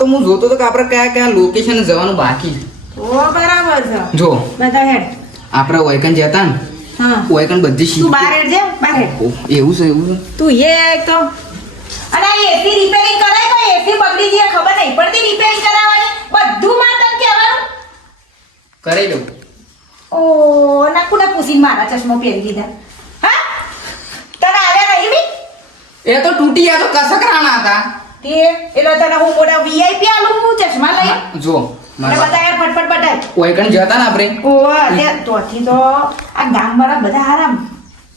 તો હું જોતો તો કે આપણે કયા કયા લોકેશન જવાનું બાકી છે. ઓ બરાબર છે. જો બધા હેડ. આપણે વૈકન જતા ને હા. વૈકન બધી તું બહાર હેડ જે બહાર હેડ. એવું છે એવું છે. તું એક તો અને આ એસી રિપેરિંગ કરાય તો એસી બગડી જાય ખબર નહીં પડતી રિપેરિંગ કરાવવાની બધું માં તને કહેવાનું. કરી દઉં. ઓ નાકુને પૂછીને મારા ચશ્મા પહેરી દીધા. હા તને આવ્યા નહીં બી એ તો તૂટી ગયા તો કસકરાણા હતા. તે એલો તને હું મોટા વીઆઈપી આલું હું ચશ્મા લઈ જો અને બતાય ફટફટ બતાય. વૈકન જતા ને આપણે ઓ તે તોથી તો આ ગામવાળા બધા હારામ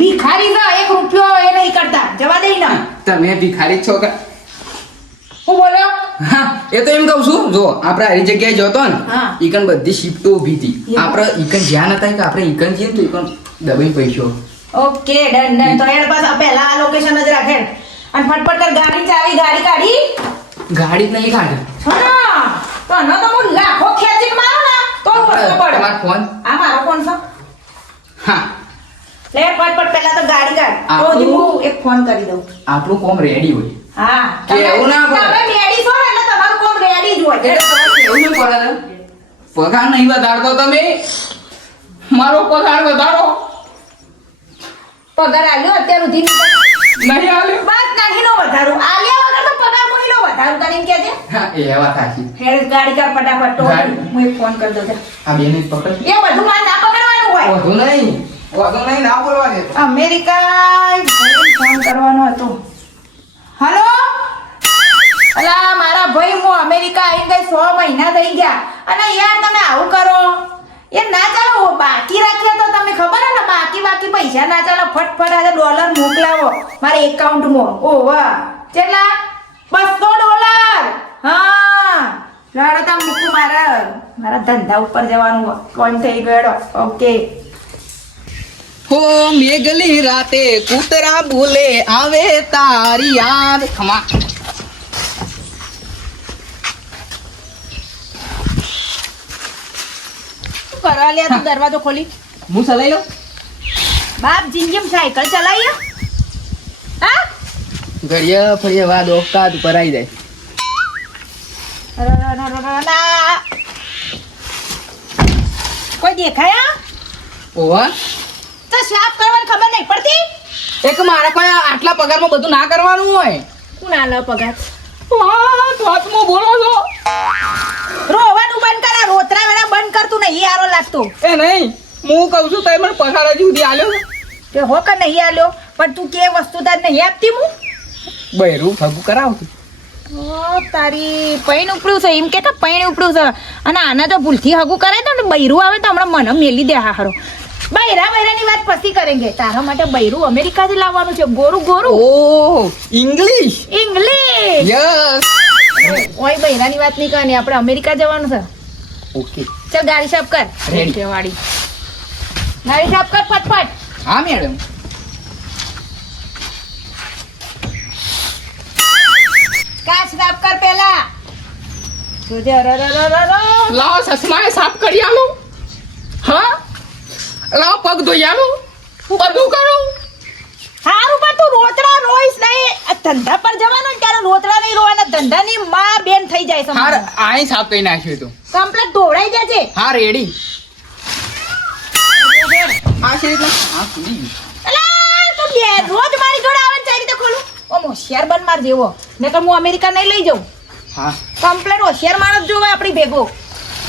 ભિખારી ના 1 રૂપિયો એ નહીં કરતા જવા દે ને. તમે ભિખારી જ છો કે હું બોલ્યો હા એ તો એમ કહું છું જો આપણે આવી જગ્યાએ જતો ને હા. ઈકન બધી શિફ્ટો ઊભી હતી. આપણે ઈકન જ્યાં નતા કે આપણે ઈકન જઈએ ને તો ઈકન દબાઈ પૈસો. ઓકે ડન ડન તો એડ પાસ પહેલા આ લોકેશન જ રાખે અને ફટફટ કર ગાડી ચાવી ગાડી કાઢી ગાડી જ નહીં કાઢે. હા તો ન તો હું લાખો ખેંચીને મારો ને તો પડે તમારો ફોન આ મારો ફોન છે હા લે ફટફટ પહેલા તો ગાડી કાઢ તો આપણું- હું એક ફોન કરી દઉં. આપણું કોમ રેડી હોય. હા કે એવું ના પડે. તમે રેડી છો ને એટલે તમારું કોમ રેડી જ હોય એટલે તમારે એવું ન પડે ને. પગાર નહીં વધારતો તમે મારો પગાર વધારો. પગાર આલ્યો અત્યાર સુધી નહીં આલ્યો. બસ નહીં નો વધારું આલ્યા વગર તો પગાર કોઈ નો વધારું તને એમ કહેજે હા એ વાત સાચી. હેડ ગાડી કર ફટાફટ તો ગાડી. હું એક ફોન કરી દઉં જા. આ બેને પકડ. એ બધું મારે ના પકડવાનું હોય વધુ નહીં ના બોલવા દે. અમેરિકા ફોન કરવાનો હતો. હાલો અલા મારા ભાઈ હું અમેરિકા આવી ગઈ 100 મહિના થઈ ગયા અને યાર તમે આવું કરો એ ના ચાલો બાકી રાખ્યા તો તમે ખબર હે ને બાકી પૈસા ના ચાલો ફટફટ આજે ડોલર મોકલાવો મારા એકાઉન્ટમાં. ઓ વાહ કેટલા $200. હા રાડતા મૂકું મારા ધંધા ઉપર જવાનું કોણ થઈ ગયો. ઓકે હો મેઘલી રાતે કૂતરા બોલે આવે તારી યાદ. ખમા કરવા લે તું દરવાજો ખોલી હું ચલાઈ લઉં. બાપ જિંદગી સાયકલ ચલાવી હા ઘડિયા ફળિયા વાદ ઓકાત ઉપર આવી જાય. કોઈ દેખાયા ઓવા તો સાફ કરવાની ખબર નહીં પડતી. એક મારા કોઈ આટલા પગારમાં બધું ના કરવાનું હોય. કોણ આલો પગાર વાતમાં બોલો છો રોવાનું બંધ કરા રોતરા વેળા બંધ કરતું નહીં આરો લાગતો એ નહીં હું કહું છું તમે મને પગાર હજી સુધી આલ્યો છે. તે હો કે નહીં આલ્યો પણ તું કે વસ્તુ તાર નહીં આપતી હું બૈરું ભગું કરાવતું. ઓ તારી પૈણ ઉપડ્યું છે એમ કે પૈણ ઉપડ્યું છે અને આના જો ભૂલથી હગું કરે તો ને બૈરું આવે તો હમણાં મને મેલી દે હારો. બૈરાની વાત પછી કરેંગે તારા માટે બૈરું અમેરિકાથી લાવવાનું છે ગોરું ઓ ઇંગ્લિશ યસ. ઓય બૈરાની વાત નહીં કરવાની આપણે અમેરિકા જવાનું છે. ઓકે ચાલ ગાડી સાફ કર Ready. વાળી ગાડી સાફ કર ફટફટ. હા મેડમ. કાચ સાફ કર પહેલા જોજે અરરરરરર. લાવો સસમાએ સાફ કરી આલો. હા લાવો પગ ધોઈ આલો. બધું કરો. હારું પણ તું રોતડા રોઈશ નહીં આ ધંધા પર જવાનો ને ત્યારે રોતડા નહીં રોવાના ધંધાની માં બેન થઈ જાય છે હા આઈ સાફ કરી નાખ્યું તો. કમ્પ્લેટ ધોવડાઈ દેજે. હા રેડી. આ છે રીતના હા ખુલી ગયું. અલા તું બે રોજ મારી જોડે આવે ને ચારી રીતે ખોલું ઓમ હોશિયાર બન માર જેવો નકર હું અમેરિકા નહીં લઈ જાઉં. હા કમ્પ્લેટ હોશિયાર માણસ જોવે આપણી ભેગો.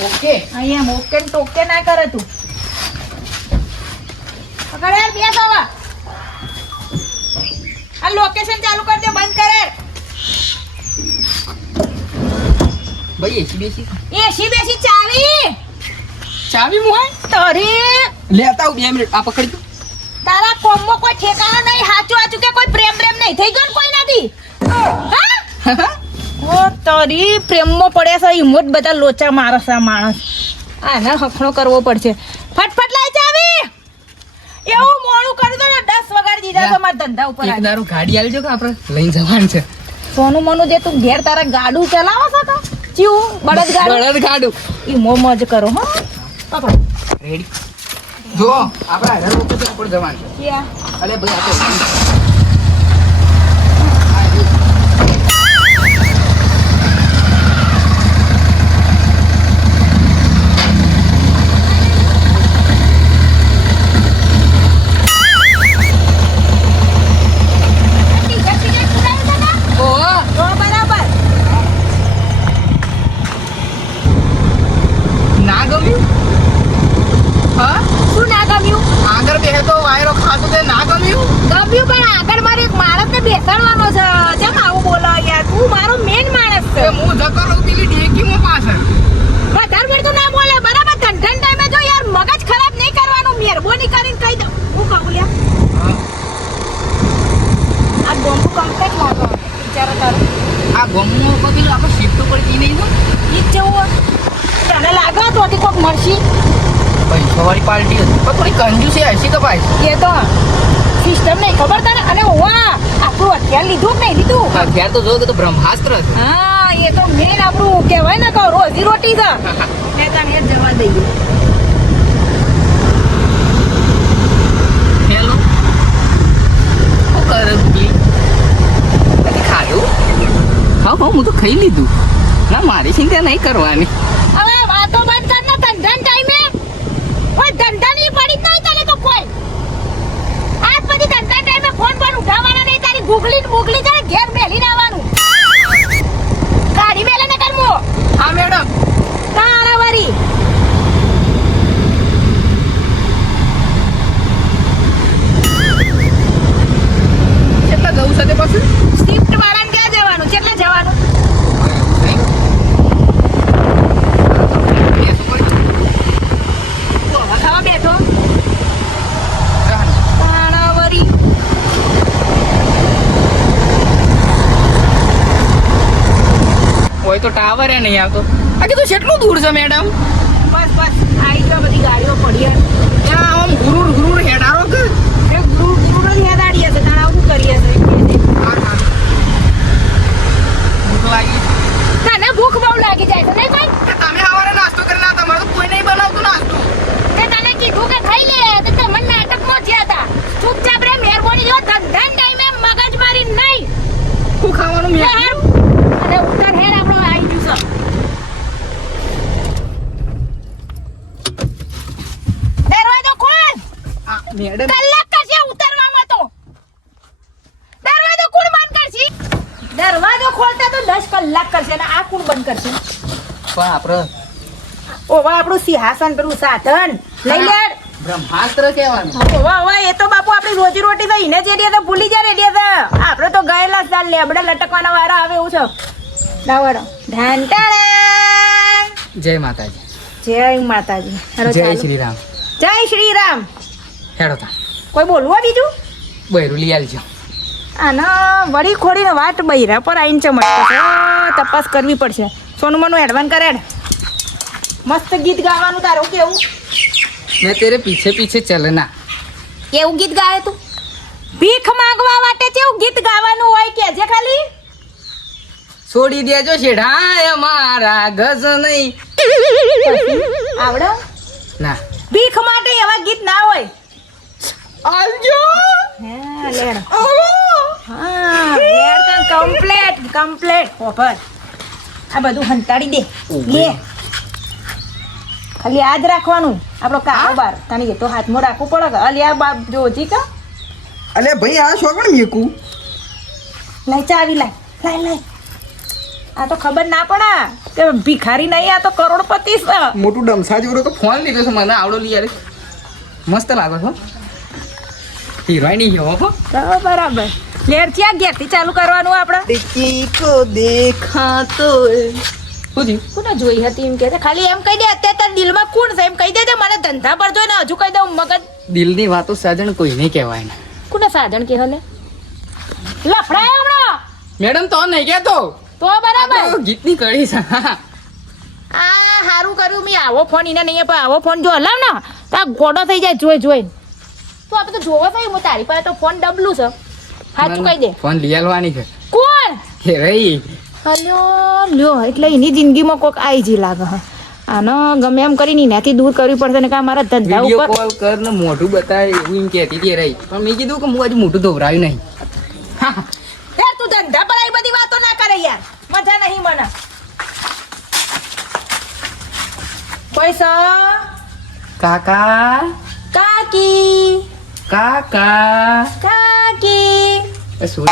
ઓકે અહીંયા મોકે ને ટોકે ના કરે તું. પકડ યાર બેસ હવે. આ લોકેશન ચાલુ કર દે બંધ કરે. ભાઈ એસી બેસી એસી બેસી ચાવી ચાવી મુહાય તારી લેતા આવું 2 મિનિટ આ પકડી દો. તારા કોમમાં કોઈ ઠેકાણો નહીં હાચું હાચું કે કોઈ પ્રેમ નહીં થઈ ગયો ને કોઈ નથી. હા ઓ તારી પ્રેમમાં પડ્યા છે હિંમત બધા લોચા મારે છે આ માણસ. આને હખણો કરવો પડશે. ફટફટ લાઈ ચાવી. એવું મોડું કરી દો ને 10 વગાડી દીધા તો મારા ધંધા ઉપર એક દારૂ ગાડી આવી જો કે આપણે લઈને જવાનું છે. સોનું મનું દે તું ઘેર તારા ગાડું ચલાવો છો તો ચીવું બળદ ગાડું ઈ મોજ કરો હા પકડો રેડી. જો આપણે 1000 રૂપિયા ઉપર જવાનું છે. ક્યાં અલે ભાઈ આ તો ગમ્યું પણ આગળ મારે એક માણસને બેસાડવાનો છે કેમ આવું બોલો યાર તું મારો મેન માણસ છે હું જતો રહું પેલી ડેકીમાં પાછળ. વધારે પડતું ના બોલે બરાબર ધંધન ટાઈમે જો યાર મગજ ખરાબ નહીં કરવાનું મહેરબાની કરીને કહી દઉં હું કહું લ્યા આ ડોંગુ કમ્પ્લીટ લાગો વિચારો તારું આ ગમનો પેલું આપણે શિફ્ટ ઉપર ઈ નહીં તો ઈ જ જેવું તને લાગે તો કે કોક મળશી પૈસાવાળી પાર્ટી હતી પણ થોડી કંજૂસી હશે કે ભાઈ. એ તો સિસ્ટમ નહીં ખબર તને અને વાહ આપણું હથિયાર લીધું કે નહીં લીધું હથિયાર તો જો કે તો બ્રહ્માસ્ત્ર છે. હા એ તો મેન આપણું કહેવાય ને કે રોજી રોટી છે મેં તને એ જવા દઈએ હેલો શું કરે બુકલી? નથી ખાયું? હા હું તો ખાઈ લીધું. ના મારી ચિંતા નહીં કરવાની. હવે વાતો બંધ કર ને ધંધા ટાઈમે કોઈ ધંધા નહીં પડી જ નહીં તને તો કોઈ આજ પછી ધંધા ટાઈમે ફોન પર ઉઠાવવાના નહીં તારી ગુગલી જાય ઘેર મેલીને આવવાનું ગાડી મેલે ને કરમો હા મેડમ. તારા વરી કેટલા જવું છે તે પછી? શિફ્ટ વાળાને ક્યાં જવાનું કેટલા જવાનું ખાવા બેઠો તારા વરી હોય તો ટાવર એ નહીં આવતો. આ કીધું કેટલું દૂર છે મેડમ? બસ આવી ગયો બધી ગાડીઓ પડી ત્યાં આમ ગુરુર ગુરુર હેડારો કે એ ગુરુ હેદાડીએ છે તારા આવું કરીએ છે ભૂખ લાગી. તને ભૂખ બહુ લાગી જાય છે નહીં ભાઈ તમે સવારે નાસ્તો કરીને આવતા, તમારે તો કોઈ નહીં બનાવતું નાસ્તો. તે તને કીધું કે ખાઈ લે તે તમને નાટકમાં થયા હતા ચૂપચાપ રે મહેરબાની જો ધંધા ટાઈમે મગજ મારી નહીં શું ખાવાનું લે મેડમ? હેર અને ઉત્તર હેર આપણો આવી ગયું છે દરવાજો ખોલ મેડમ કલાક કરશે ઉતરવામાં તો દરવાજો કોણ બંધ કરશે દરવાજો ખોલતા તો 10 કલાક કરશે અને આ કોણ બંધ કરશે પણ આપણે ઓવા આપણું સિંહાસન પેલું સાધન લઈ લે બ્રહ્માસ્ત્ર કહેવાનું. ઓવા એ તો બાપુ આપણી રોજી રોટી તો ઈને જ એડિયા તો ભૂલી જાય એડિયા તો આપણે તો ગયેલા સાલ લેબડા લટકવાના વારા આવે એવું છે દાવડો ઢાંટાણા જય માતાજી. જય માતાજી હેરો જય ચાલો. શ્રી રામ. જય શ્રી રામ હેડો તા કોઈ બોલવું બીજું બૈરું લઈ આવજો. આના વળી ખોડીને વાટ બૈરા પર આવીને ચમકશે તપાસ કરવી પડશે સોનું મનું એડવાન્સ કરે મસ્ત ગીત ગાવાનું તારું કેવું મેં તેરે પીછે પીછે ચલના. કેવું ગીત ગાય તું ભીખ માંગવા માટે કેવું ગીત ગાવાનું હોય કે જે ખાલી છોડી દેજો શેઢાય મારા ગઝ નહીં. આવડો ના ભીખ માટે એવા ગીત ના હોય આવજો. હા લેડ હા લેડ તન કમ્પ્લીટ ઓફર આ બધું હંતાડી દે લે ખાલી યાદ રાખવાનું આપણો કારોબાર તને એ તો હાથમાં રાખવું પડે કે અલી આ બાપ જોજી કા અલે ભાઈ આ શું પણ મેકું લઈ ચાવી લાય આ તો ખબર ના પડે કે ભિખારી નહીં આ તો કરોડપતિ છે મોટું ડમસા જેવડો તો ફોન લીધો છે મને આવડો લઈ આવે. મસ્ત લાગે છો હિરોઈન ગયો હો. બરાબર લેર ક્યાં ઘેરથી ચાલુ કરવાનું આપણે દેખી કો દેખા તો શું થયું? કોને જોઈ હતી એમ કે ખાલી એમ કહી દે અત્યારે તાર દિલમાં કોણ છે એમ કહી દે મને ધંધા પર જોઈને હજુ કહી દઉં મગજ દિલની વાતો સાજણ કોઈ નહીં કહેવાય ને કોને સાધન કે હલે લફડાય હમણાં મેડમ તો નહીં કહેતો. તો બરાબર આ તો ગીતની કડી છે. આ સારું કર્યું મેં આવો ફોન એને નહીં પણ આવો ફોન જો હલાવ ને તો આ ગોડો થઈ જાય જોઈ તો આપણે તો જોવો થઈ હું તારી પાસે તો ફોન ડબલું છે સાચું કહી દે ફોન લઈ આલવાની છે કોણ કે રહી હલ્યો લ્યો એટલે એની જિંદગીમાં કોક આવી જી લાગે હા આનો ગમે એમ કરીને એનાથી દૂર કરવી પડશે ને કે મારા ધંધા વિડીયો ઉપર કોલ કર ને મોઢું બતાય એવું એમ કહેતી હતી રહી પણ મેં કીધું કે હું હજી મોઢું ધોવરાયું નહીં. યાર તું ધંધા પર આવી બધી વાતો ના કરે યાર મજા નહીં મને પૈસા કાકા કાકી કાકા કાકી એ શું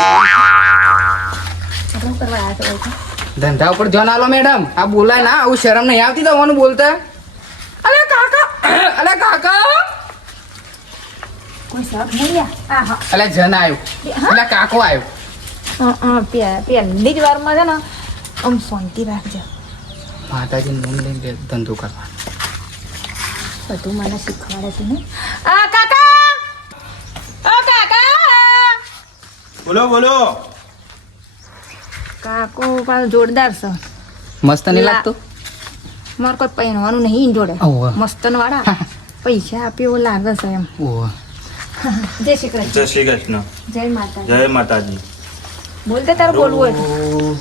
ધંધા ઉપર જોન આલો મેડમ આ બોલાય ના આવું શરમ નહીં આવતી તમારું બોલતા. અલે કાકા કોઈ શક નહીં આ હા એટલે જન આવ્યો એટલે કાકો આવ્યો પહેલી જ વારમાં છે ને આમ શાંતિ રાખજો માતાજી નામ લઈને ધંધો કરવા બધું મને શીખવાડે છે ને આ કાકા બોલો બોલો. કાકો પાછો જોરદાર છે મસ્ત નહીં લાગતું મારે કોઈ પહેરવાનું નહીં જોડે ઓહો. મસ્તન વાળા પૈસા આપે એવું લાગે છે એમ ઓહ જય શ્રી કૃષ્ણ જય શ્રી કૃષ્ણ. જય માતા જય માતાજી. બોલતે તારું બોલવું હોય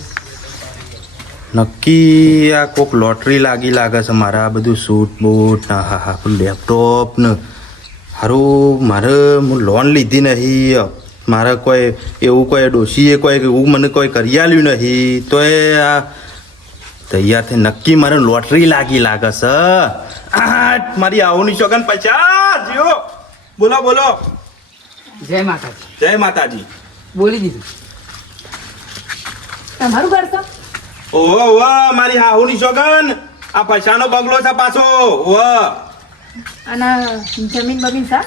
નક્કી આ કોક લોટરી લાગે છે મારા આ બધું સૂટ બૂટ હા હા લેપટોપ ને હારું મારે હું લોન લીધી નહીં મારે કોઈ એવું કોઈ ડોશીએ કોઈ એવું મને કોઈ કરી આલ્યું નહીં તો એ આ તૈયાર થઈ નક્કી મારે લોટરી લાગે છે મારી આવની ચોગન પૈસા જીઓ. બોલો બોલો. જય માતાજી જય માતાજી. બોલી દીધું તમારું ઘર છે ઓહો ઓહો મારી હાહુની સોગન આ પૈસાનો બંગલો છે પાછો. ઓહો અને જમીન બમીન સા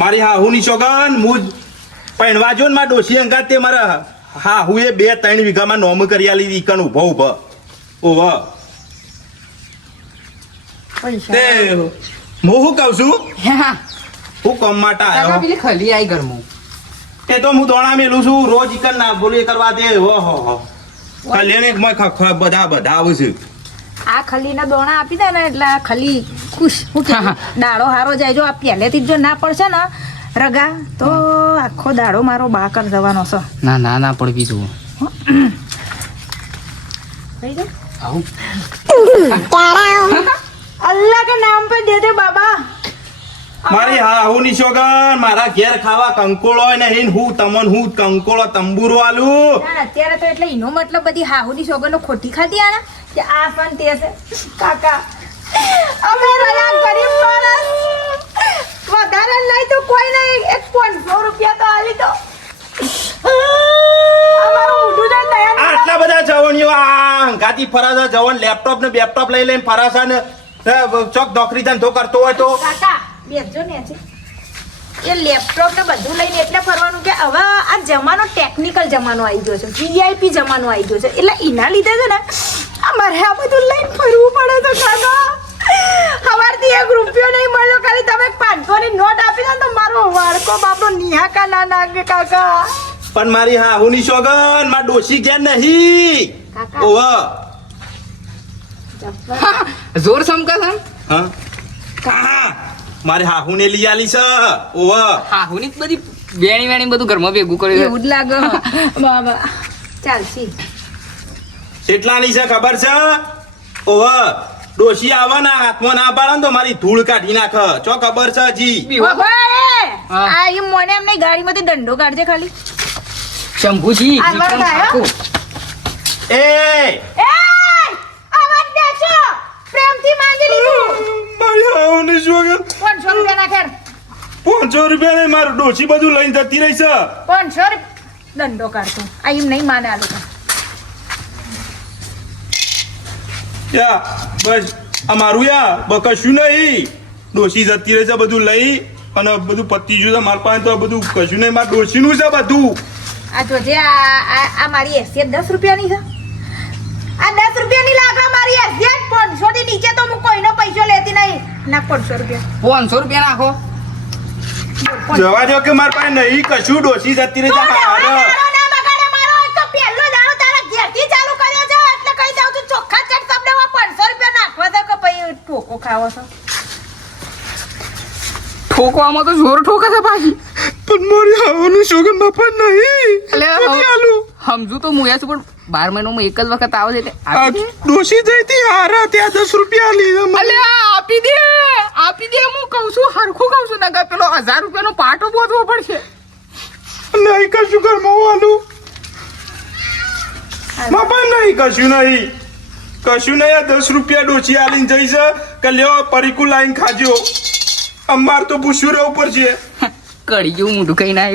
મારી હાહુની સોગન હું પહેણવા જો ને મારા ડોશી અંગાત તે મારા હાહુએ 2-3 વીઘામાં નોમ કરી આલી ઈકન ઉભો ઉભો. ઓહો પૈસા તે હું શું કહું છું હા હું કમ માટે કાકા આવ્યો પેલી ખલી આવી ઘરમાં એ તો હું દોણા મેલું છું રોજ ઈકન ના બોલી કરવા દે. ઓહો કલ્યાણ બધા આવે છે. આ ખલીના દોણા આપી દે ને એટલે આ ખલી ખુશ હું કે દાડો હારો જાય જો આ પહેલેથી જ જો ના પડશે ને રગા તો આખો દાડો મારો બાકર જવાનો છે ના ના ના પડવી જુઓ થઈ જાય આવું અલ્લાહ કે નામ पे दे दे बाबा મારી હાહુની સોગન મારા ઘેર ખાવા કંકોળો નહીં હું તમન હું કંકોળો તંબુરો આલું. ના, અત્યારે તો એટલે એનો મતલબ બધી હાહુની સોગનો ખોટી ખાધી આને કે આ પણ તે છે કાકા અમે રહ્યા ગરીબ માણસ વધારે નહીં તો કોઈ નહીં એક 500 રૂપિયા તો આલી તો અમારું મોઢું જ નયા આટલા બધા જવણીઓ આ ગાતી ફરાસા જવણ લેપટોપ ને બેપટોપ લઈ લઈને ફરાસા ને ચોક નોકરી ધંધો કરતો હોય તો કાકા બેસજો ને છે એ લેપટોપ ને બધું લઈને એટલે ફરવાનું કે હવે આ જમાનો ટેકનિકલ જમાનો આવી ગયો છે વીઆઈપી જમાનો આવી ગયો છે એટલે એના લીધે છે ને અમારે આ બધું લઈને ફરવું પડે છે કાકા સવારથી 1 રૂપિયો નહીં મળ્યો ખાલી તમે 500 ની નોટ આપી દો તો મારો વાળકો બાપનો નિહાકા ના નાગે કાકા પણ મારી હાહુની સોગન માર ડોશી ઘેર નહીં. કાકા. ઓહો જોર સમકા સમ હા કા મારી હાહુને લઈ આલી છે. ઓહો હા હુની બધી વેણી વેણી બધું ઘરમાં ભેગું કર્યું એવું જ લાગે બાબા ચાલશી કેટલાની છે ખબર છે. ઓહો ડોશી આવે ને હાથમાં ના પાડે ને તો મારી ધૂળ કાઢી નાખે ચો ખબર છે હજી. હા. આ એમ મને એમ નહીં ગાડીમાંથી દંડો કાઢજે ખાલી શંભુજી આ વિક્રમ વરસાદ આવ્યો? એ ઠાકોર. અવાજ દેશો પ્રેમથી માંગી લીધું મારી હાહુની સોગન 500 રૂપિયા ના ખેર 500 રૂપિયા ને મારું ડોશી બધું લઈને જતી રહી છે. 500 દંડો કાઢતો આ એમ નહીં માને આ લોકો યા બસ અમારું યા કશું નહીં ડોશી જતી રહી છે બધું લઈ અને બધું પતી ગયું છે મારા પાસે તો બધું કશું નહીં મારા ડોશીનું છે બધું. આ જોજે આ મારી હેસિયત 10 રૂપિયાની છે આ 10 રૂપિયાની લાગે મારી હેસિયત 500 થી નીચે તો હું કોઈનો પૈસો લેતી નહીં ના 500 રૂપિયા 500 રૂપિયા નાખો જવા દો કે મારા પાસે નહીં કશું ડોશી જતી રહી છે. તો હારો. દાડો ના બગાડે મારો આજ તો પહેલો દાડો તારા ઘેરથી ચાલુ કર્યો છે એટલે કહી દઉં છું ચોખ્ખા ચટ તમને 500 રૂપિયા નાખવા દો કે પછી ઠોકો ખાવો છો ઠોકવામાં તો જોર ઠોકે છે પાછી પણ મારી હાવાનું સોગન બાપા નહીં એટલે સમજુ તો મુયા છું પણ 12 મહિનામાં એક જ વખત આવે છે એટલે આપી દે. ડોશી જઈતી હારા ત્યાં 10 રૂપિયા લીધા અલે આપી દે હું કહું છું હરખું કહું છું નગર પેલો 1000 રૂપિયાનો પાટો બોધવો પડશે નહીં કશું ઘરમાં વાલું બાપા નહીં કશું નહીં આ 10 રૂપિયા ડોશી આલીને જઈ છે કે લ્યો પરીકુ લાઈન ખાજો અમાર તો પૂછ્યું રહેવું પડશે. કડી જેવું મોઢું કઈ ના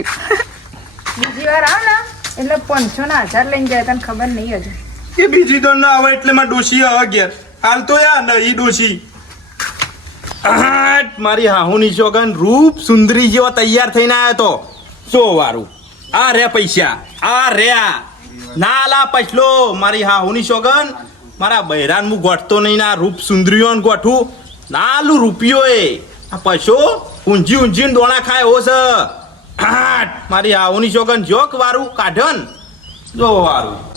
બીજી વાર આવ ને એટલે 500 ના 1000 લઈને જાય તને ખબર નહીં હજુ એ બીજી તો ના આવે એટલે માં ડોશી આવે ઘેર હાલ તો યા નહીં ડોશી મારી હાહુની સોગન રૂપ સુંદરી જેવો તૈયાર થઈને આવ્યો તો સો વારું આ રે પૈસા આ રહ્યા ના લા પછલો મારી હાહુની સોગન મારા બૈરાન હું ગોઠતો નહીં ના રૂપ સુંદરીઓ ગોઠું નાલું રૂપિયો એ આ પશો ઊંઝી ઊંઝીને દોણા ખાય હો છે મારી હાહુની સોગન જોક વારું કાઢન જો વારું